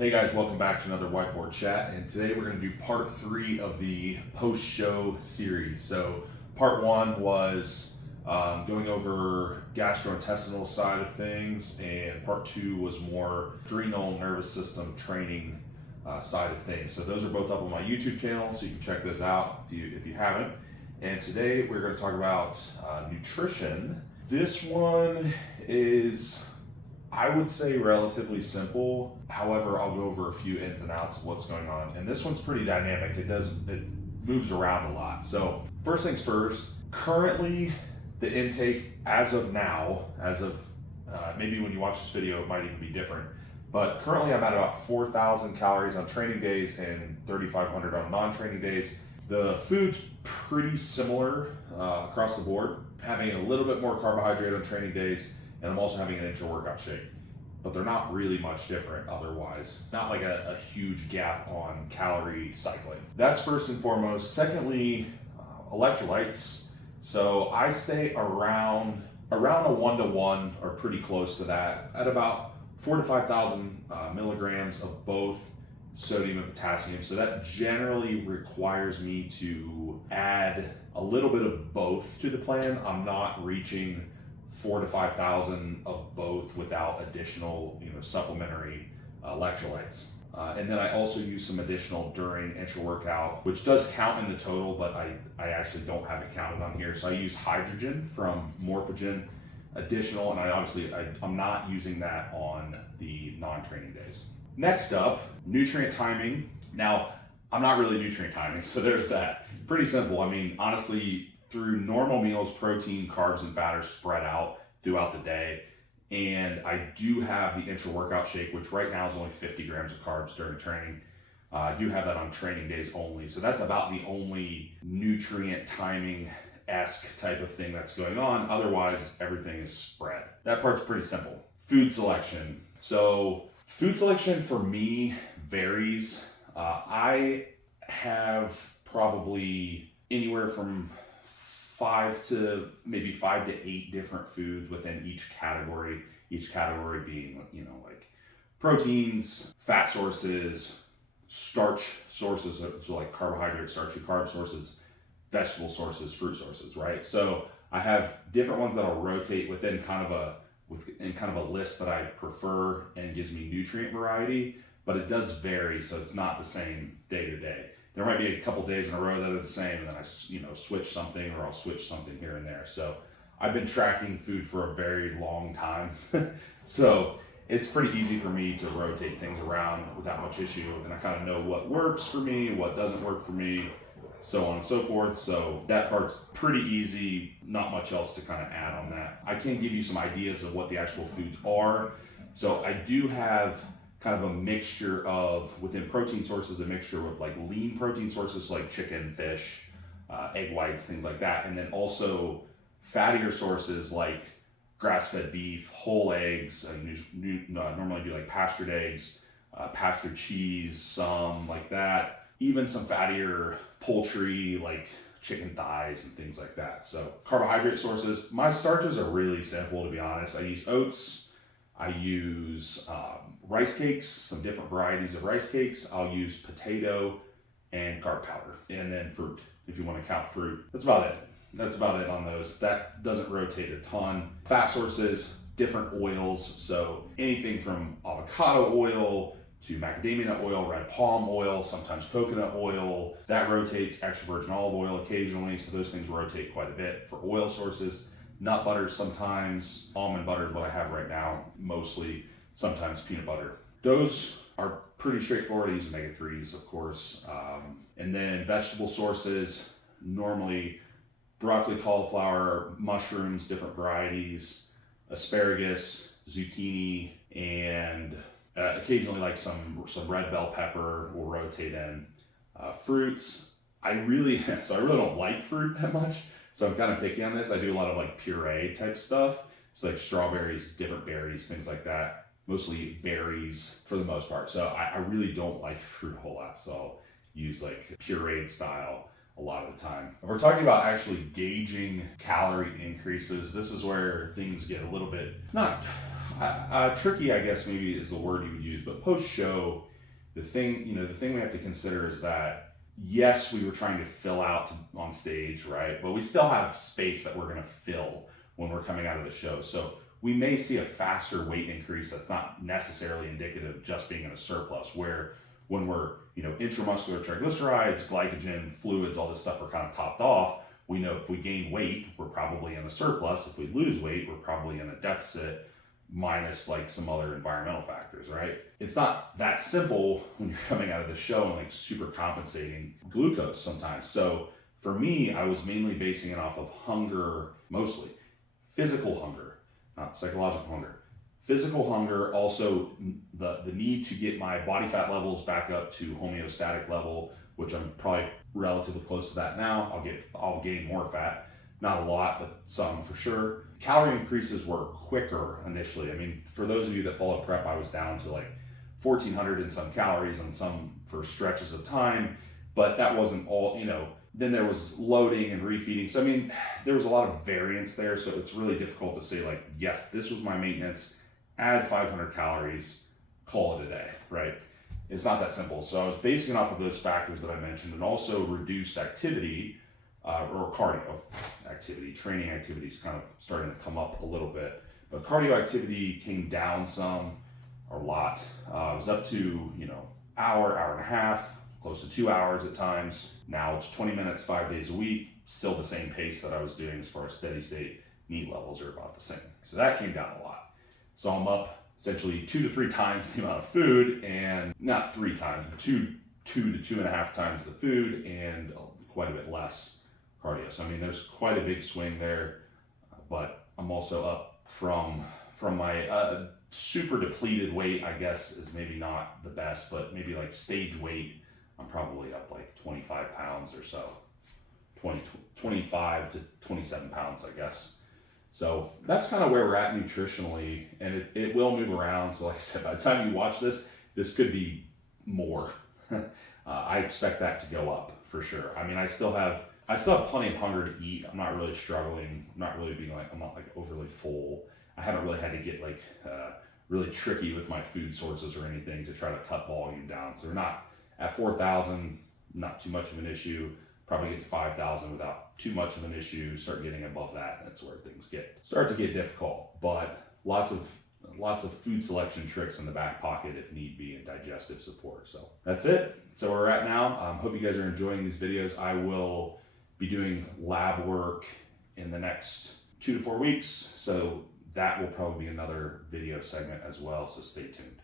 Hey guys, welcome back to another Whiteboard Chat, and today we're going to do part 3 of the post-show series. So part 1 was going over gastrointestinal side of things, and part 2 was more adrenal nervous system training side of things. So those are both up on my YouTube channel, so you can check those out if you haven't. And today we're going to talk about nutrition. This one is, I would say, relatively simple. However, I'll go over a few ins and outs of what's going on. And this one's pretty dynamic. It moves around a lot. So first things first, currently the intake as of now, maybe when you watch this video, it might even be different. But currently I'm at about 4,000 calories on training days and 3,500 on non-training days. The food's pretty similar across the board, having a little bit more carbohydrate on training days, and I'm also having an intra-workout shake. But they're not really much different otherwise. Not like a huge gap on calorie cycling. That's first and foremost. Secondly, electrolytes. So I stay around a 1-to-1 or pretty close to that at about 4,000 to 5,000 milligrams of both sodium and potassium. So that generally requires me to add a little bit of both to the plan. I'm not reaching 4,000 to 5,000 of both without additional, supplementary electrolytes. And then I also use some additional during intra-workout, which does count in the total, but I actually don't have it counted on here. So I use hydrogen from Morphogen additional, and I'm not using that on the non-training days. Next up, nutrient timing. Now, I'm not really nutrient timing, so there's that. Pretty simple. I mean, honestly, through normal meals, protein, carbs, and fat are spread out throughout the day. And I do have the intra-workout shake, which right now is only 50 grams of carbs during training. I do have that on training days only. So that's about the only nutrient timing-esque type of thing that's going on. Otherwise, everything is spread. That part's pretty simple. Food selection. So food selection for me varies. I have probably anywhere from 5 to 8 different foods within each category being, like proteins, fat sources, starch sources, so like carbohydrate, starchy carb sources, vegetable sources, fruit sources, right? So I have different ones that'll rotate within kind of a list that I prefer and gives me nutrient variety, but it does vary, so it's not the same day to day. There might be a couple days in a row that are the same, and then I switch something, or I'll switch something here and there. So I've been tracking food for a very long time. So it's pretty easy for me to rotate things around without much issue. And I kind of know what works for me, what doesn't work for me, so on and so forth. So that part's pretty easy, not much else to kind of add on that. I can give you some ideas of what the actual foods are. So I do have kind of a mixture of, within protein sources, a mixture with like lean protein sources like chicken, fish, egg whites, things like that. And then also fattier sources like grass-fed beef, whole eggs. I normally do like pastured eggs, pastured cheese, some like that. Even some fattier poultry like chicken thighs and things like that. So carbohydrate sources. My starches are really simple, to be honest. I use oats. I use rice cakes, some different varieties of rice cakes. I'll use potato and carb powder. And then fruit, if you want to count fruit. That's about it on those. That doesn't rotate a ton. Fat sources, different oils. So anything from avocado oil to macadamia nut oil, red palm oil, sometimes coconut oil. That rotates. Extra virgin olive oil occasionally. So those things rotate quite a bit for oil sources. Nut butter sometimes, almond butter is what I have right now, mostly, sometimes peanut butter. Those are pretty straightforward. I use omega-3s, of course. And then vegetable sources, normally broccoli, cauliflower, mushrooms, different varieties, asparagus, zucchini, and occasionally like some red bell pepper will rotate in. Fruits, I really don't like fruit that much. So I'm kind of picky on this. I do a lot of like puree type stuff. So like strawberries, different berries, things like that. Mostly berries for the most part. So I really don't like fruit a whole lot. So I'll use like pureed style a lot of the time. If we're talking about actually gauging calorie increases, this is where things get a little bit, not tricky, I guess maybe is the word you would use, but post-show the thing we have to consider is that, yes, we were trying to fill out on stage, right? But we still have space that we're going to fill when we're coming out of the show. So we may see a faster weight increase that's not necessarily indicative of just being in a surplus, where when we're, intramuscular triglycerides, glycogen, fluids, all this stuff are kind of topped off, we know if we gain weight, we're probably in a surplus. If we lose weight, we're probably in a deficit, minus like some other environmental factors, right? It's not that simple when you're coming out of the show and like super compensating glucose sometimes. So for me, I was mainly basing it off of hunger, mostly physical hunger, not psychological hunger. Physical hunger, also the need to get my body fat levels back up to homeostatic level, which I'm probably relatively close to that now. I'll gain more fat, not a lot, but some for sure. Calorie increases were quicker initially. I mean, for those of you that followed prep, I was down to like 1,400 and some calories on some for stretches of time, but that wasn't all, Then there was loading and refeeding. So, I mean, there was a lot of variance there. So it's really difficult to say like, yes, this was my maintenance, add 500 calories, call it a day, right? It's not that simple. So I was basing it off of those factors that I mentioned, and also reduced activity or cardio activity. Training activities kind of starting to come up a little bit, but cardio activity came down some, or a lot. I was up to, hour and a half, close to 2 hours at times. Now it's 20 minutes, 5 days a week, still the same pace that I was doing as far as steady state. Need levels are about the same. So that came down a lot. So I'm up essentially 2 to 3 times the amount of food, and not 3 times, but 2 to 2.5 times the food, and quite a bit less cardio. So I mean, there's quite a big swing there, but I'm also up from my super depleted weight, I guess is maybe not the best, but maybe like stage weight, I'm probably up like 25 pounds or so, 25 to 27 pounds, I guess. So that's kind of where we're at nutritionally, and it will move around. So like I said, by the time you watch this could be more. I expect that to go up for sure. I mean, I still have plenty of hunger to eat. I'm not really struggling. I'm not like overly full. I haven't really had to get like really tricky with my food sources or anything to try to cut volume down. So we're not at 4,000, not too much of an issue. Probably get to 5,000 without too much of an issue. Start getting above that, that's where things start to get difficult. But lots of food selection tricks in the back pocket if need be, and digestive support. So that's it. So where we're at now. Hope you guys are enjoying these videos. I will be doing lab work in the next 2 to 4 weeks. So that will probably be another video segment as well. So stay tuned.